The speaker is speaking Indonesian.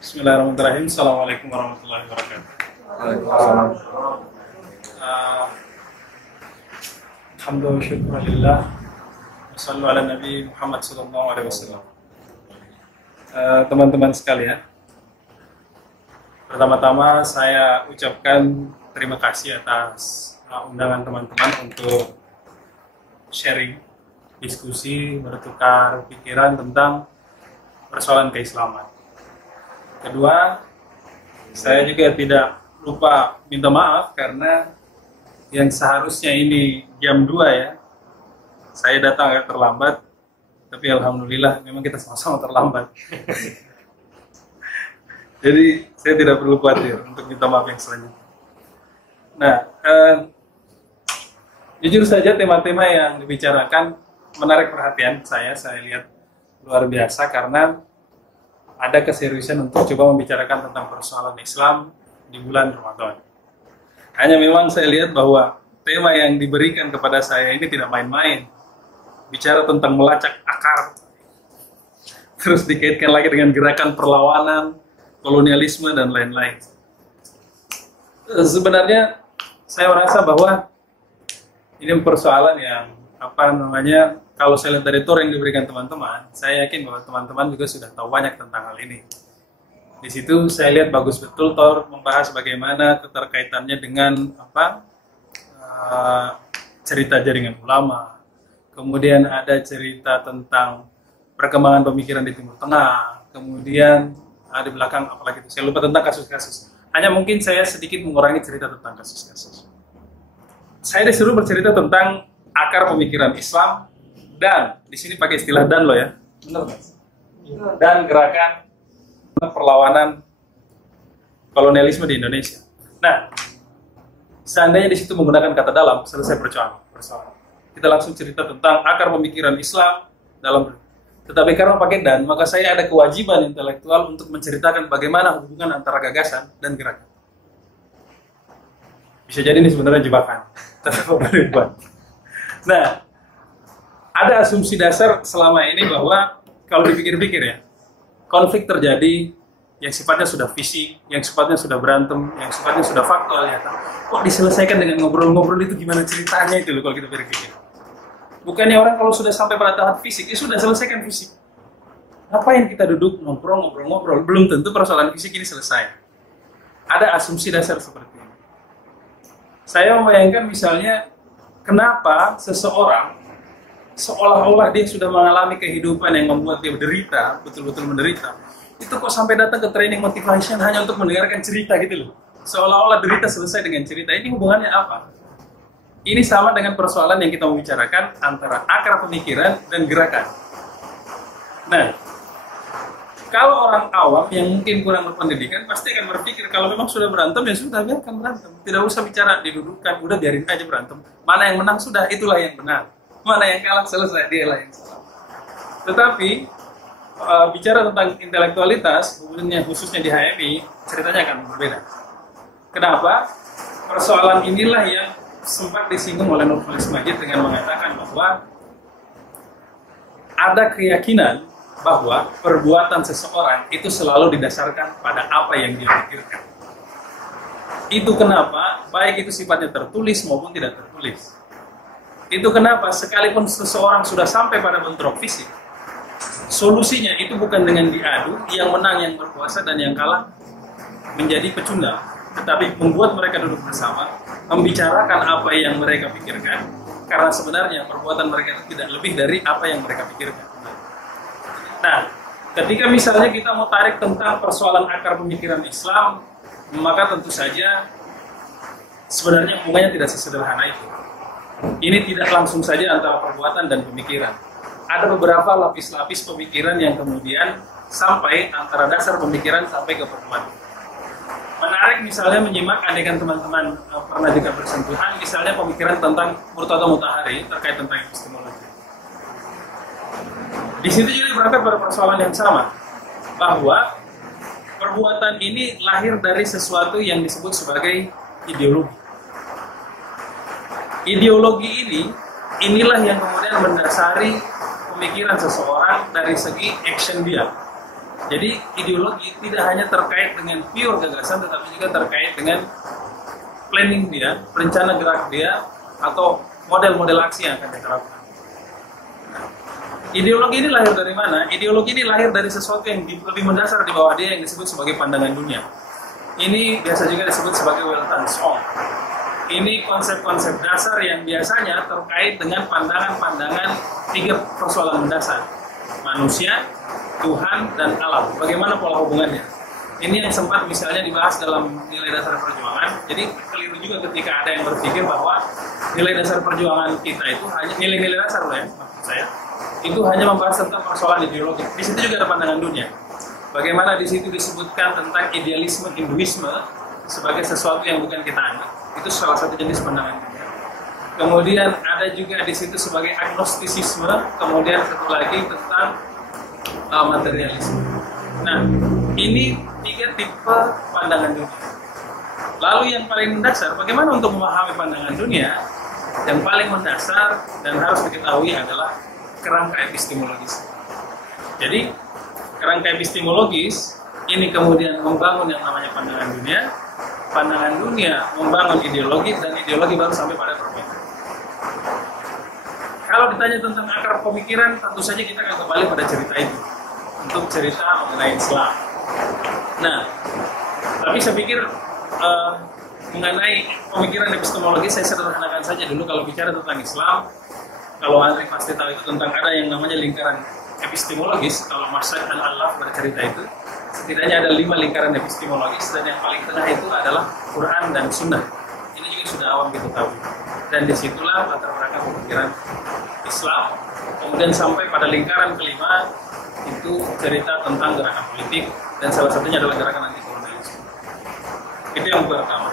Bismillahirrahmanirrahim. Assalamualaikum warahmatullahi wabarakatuh. Waalaikumsalam. Uh, Alhamdulillah, syukurillah. Wassallu ala Nabi Muhammad sallallahu alaihi wasallam. Teman-teman sekalian, pertama-tama saya ucapkan terima kasih atas undangan teman-teman untuk sharing, diskusi, bertukar pikiran tentang persoalan keislaman. Kedua, saya juga tidak lupa minta maaf karena yang seharusnya ini jam 2 ya, saya datang agak terlambat, tapi alhamdulillah memang kita sama-sama terlambat. Jadi saya tidak perlu khawatir untuk minta maaf yang selanjutnya. Nah, jujur saja tema-tema yang dibicarakan menarik perhatian saya lihat luar biasa karena ada keseriusan untuk coba membicarakan tentang persoalan Islam di bulan Ramadan. Hanya memang saya lihat bahwa tema yang diberikan kepada saya ini tidak main-main. Bicara tentang melacak akar, terus dikaitkan lagi dengan gerakan perlawanan, kolonialisme, dan lain-lain. Sebenarnya saya merasa bahwa ini persoalan yang kalau saya lihat dari tour yang diberikan teman-teman, saya yakin bahwa teman-teman juga sudah tahu banyak tentang hal ini. Di situ saya lihat bagus betul tour membahas bagaimana keterkaitannya dengan cerita jaringan ulama. Kemudian ada cerita tentang perkembangan pemikiran di Timur Tengah. Kemudian di belakang apalagi itu saya lupa tentang kasus-kasus. Hanya mungkin saya sedikit mengurangi cerita tentang kasus-kasus. Saya disuruh bercerita tentang akar pemikiran Islam dan di sini pakai istilah dan loh ya, benar nggak? Dan gerakan perlawanan kolonialisme di Indonesia. Nah, seandainya di situ menggunakan kata dalam, selesai persoalan. Kita langsung cerita tentang akar pemikiran Islam dalam. Tetapi karena pakai dan, maka saya ada kewajiban intelektual untuk menceritakan bagaimana hubungan antara gagasan dan gerakan. Bisa jadi ini sebenarnya jebakan, tetap boleh buat. Nah, ada asumsi dasar selama ini bahwa kalau dipikir-pikir ya, konflik terjadi yang sifatnya sudah fisik, yang sifatnya sudah berantem, yang sifatnya sudah faktual ya. Kok diselesaikan dengan ngobrol-ngobrol itu gimana ceritanya itu loh kalau kita pikir-pikir. Bukannya orang kalau sudah sampai pada tahap fisik, ya sudah selesaikan fisik. Ngapain kita duduk ngobrol-ngobrol? Belum tentu persoalan fisik ini selesai. Ada asumsi dasar seperti ini. Saya membayangkan misalnya kenapa seseorang seolah-olah dia sudah mengalami kehidupan yang membuat dia menderita, betul-betul menderita. Itu kok sampai datang ke training motivation hanya untuk mendengarkan cerita gitu loh. Seolah-olah derita selesai dengan cerita. Ini hubungannya apa? Ini sama dengan persoalan yang kita mau bicarakan antara akar pemikiran dan gerakan. Nah, kalau orang awam yang mungkin kurang berpendidikan pasti akan berpikir kalau memang sudah berantem ya sudah biarkan berantem. Tidak usah bicara didudukkan, udah biarin aja berantem. Mana yang menang sudah itulah yang benar. Mana yang kalah selesai dia lah yang salah. Tetapi bicara tentang intelektualitas, khususnya di HMI, ceritanya akan berbeda. Kenapa? Persoalan inilah yang sempat disinggung oleh Nurholis Majid dengan mengatakan bahwa ada keyakinan bahwa perbuatan seseorang itu selalu didasarkan pada apa yang dia pikirkan. Itu kenapa, baik itu sifatnya tertulis maupun tidak tertulis. Itu kenapa sekalipun seseorang sudah sampai pada bentrok fisik, solusinya itu bukan dengan diadu, yang menang yang berkuasa dan yang kalah menjadi pecundang, tetapi membuat mereka duduk bersama, membicarakan apa yang mereka pikirkan, karena sebenarnya perbuatan mereka itu tidak lebih dari apa yang mereka pikirkan. Nah, ketika misalnya kita mau tarik tentang persoalan akar pemikiran Islam, maka tentu saja sebenarnya hubungannya tidak sesederhana itu. Ini tidak langsung saja antara perbuatan dan pemikiran. Ada beberapa lapis-lapis pemikiran yang kemudian sampai antara dasar pemikiran sampai ke perbuatan. Menarik misalnya menyimak adegan teman-teman pernah juga bersentuhan, misalnya pemikiran tentang Murtada Mutahari terkait tentang epistemologi. Di situ juga berangkat pada persoalan yang sama, bahwa perbuatan ini lahir dari sesuatu yang disebut sebagai ideologi. Ideologi inilah yang kemudian mendasari pemikiran seseorang dari segi action dia. Jadi ideologi tidak hanya terkait dengan pure gagasan, tetapi juga terkait dengan planning dia, rencana gerak dia, atau model-model aksi yang akan diterapkan. Ideologi ini lahir dari mana? Ideologi ini lahir dari sesuatu yang lebih mendasar di bawah dia yang disebut sebagai pandangan dunia. Ini biasa juga disebut sebagai Weltanschauung. Ini konsep-konsep dasar yang biasanya terkait dengan pandangan-pandangan tiga persoalan mendasar. Manusia, Tuhan, dan alam. Bagaimana pola hubungannya? Ini yang sempat misalnya dibahas dalam nilai dasar perjuangan. Jadi keliru juga ketika ada yang berpikir bahwa nilai dasar perjuangan kita itu hanya nilai-nilai dasar loh ya, maksud saya. Itu hanya membahas tentang persoalan ideologi. Di situ juga ada pandangan dunia. Bagaimana di situ disebutkan tentang idealisme Hinduisme sebagai sesuatu yang bukan kita anggap. Itu salah satu jenis pandangan dunia. Kemudian ada juga di situ sebagai agnostisisme. Kemudian satu lagi tentang materialisme. Nah, ini tiga tipe pandangan dunia. Lalu yang paling mendasar, bagaimana untuk memahami pandangan dunia? Yang paling mendasar dan harus diketahui adalah kerangka epistemologis. Jadi kerangka epistemologis ini kemudian membangun yang namanya pandangan dunia membangun ideologi, dan ideologi baru sampai pada pemikiran. Kalau ditanya tentang akar pemikiran, tentu saja kita akan kembali pada cerita itu, untuk cerita mengenai Islam. Nah, tapi saya pikir mengenai pemikiran epistemologis saya sederhanakan saja dulu. Kalau bicara tentang Islam, kalau Andri pasti tahu itu tentang ada yang namanya lingkaran epistemologis. Kalau Masyad al-Allaf bercerita itu, setidaknya ada 5 lingkaran epistemologis, dan yang paling tengah itu adalah Quran dan Sunnah. Ini juga sudah awam kita tahu. Dan disitulah latar belakang pemikiran Islam. Kemudian sampai pada lingkaran kelima, itu cerita tentang gerakan politik, dan salah satunya adalah gerakan anti kolonialisme. Itu yang pertama.